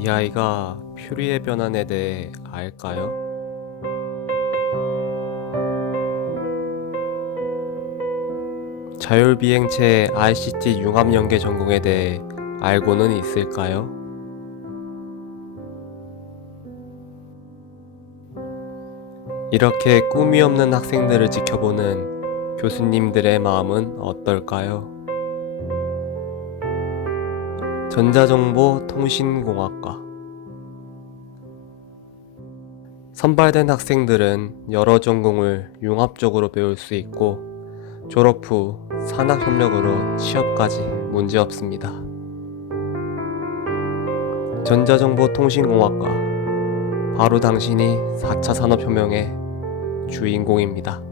이 아이가 퓨리의 변환에 대해 알까요? 자율비행체 ICT 융합연계 전공에 대해 알고는 있을까요? 이렇게 꿈이 없는 학생들을 지켜보는 교수님들의 마음은 어떨까요? 전자정보통신공학과 선발된 학생들은 여러 전공을 융합적으로 배울 수 있고 졸업 후 산학협력으로 취업까지 문제없습니다. 전자정보통신공학과 바로 당신이 4차 산업혁명의 주인공입니다.